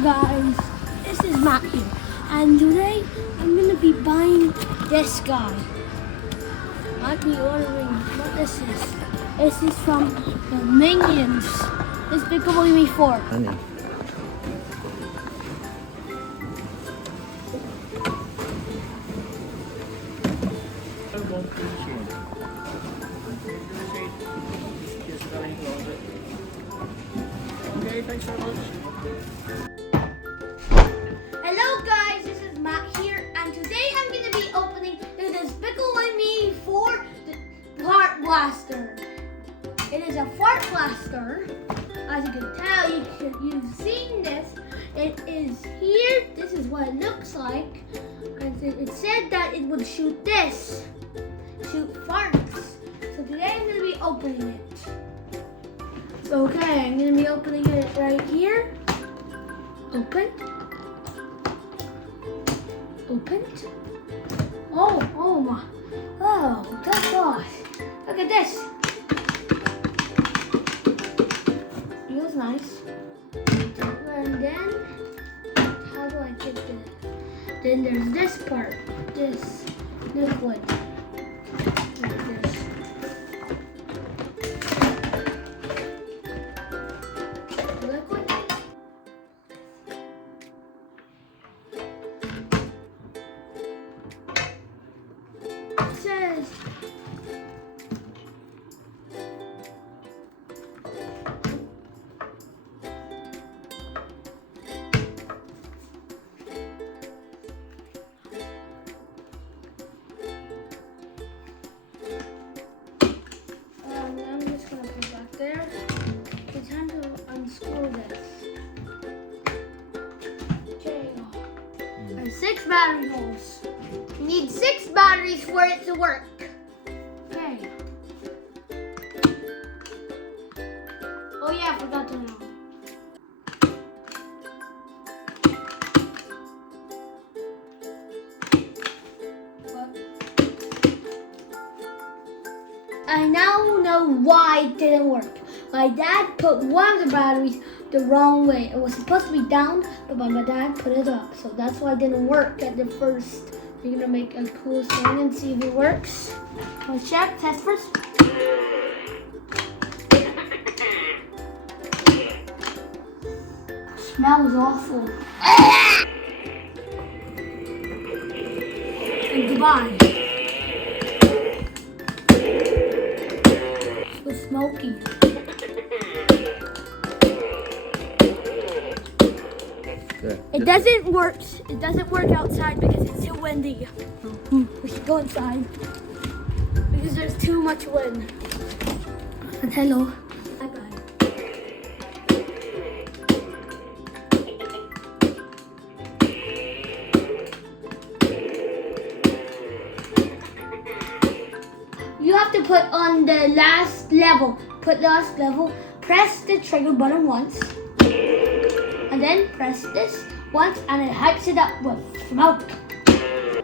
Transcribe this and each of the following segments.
Hello guys, this is Matt here, and today I'm going to be buying this guy. I'll be ordering what this is. This is from the Minions. This Despicable Me 4. Honey. Okay, thanks so much. Hello guys, this is Matt here, and today I'm going to be opening the Despicable Me 4 Fart Blaster. It is a fart blaster. As you can tell, you've seen this. It is here. This is what it looks like. And it said that it would shoot this. Shoot farts. So today I'm going to be opening it. Okay, I'm going to be opening it right here. Open. Opened. Oh my. Oh, that's gosh. Look at this. Feels nice. And then, how do I get this? Then there's this part. This liquid. Like this. Liquid. It says I'm just gonna put it back there. It's time to unscrew this. Okay. There's 6 battery holes. You need 6 batteries for it to work. Okay. Oh yeah, I forgot to know. I now know why it didn't work. My dad put one of the batteries the wrong way. It was supposed to be down, but my dad put it up. So that's why it didn't work at the first. We're gonna make a cool sound and see if it works. Let's check, test first. Smells awful. And goodbye. Smoky. It doesn't work. It doesn't work outside because it's too windy. We should go inside because there's too much wind. And hello. Bye bye. You have to put on the last level. Put last level. Press the trigger button once. And then press this once and it hypes it up with smoke.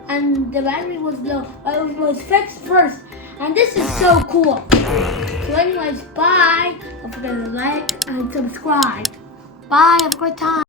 And the battery was low. It was fixed first. And this is so cool. So anyways, bye. Don't forget to like and subscribe. Bye. Have a great time.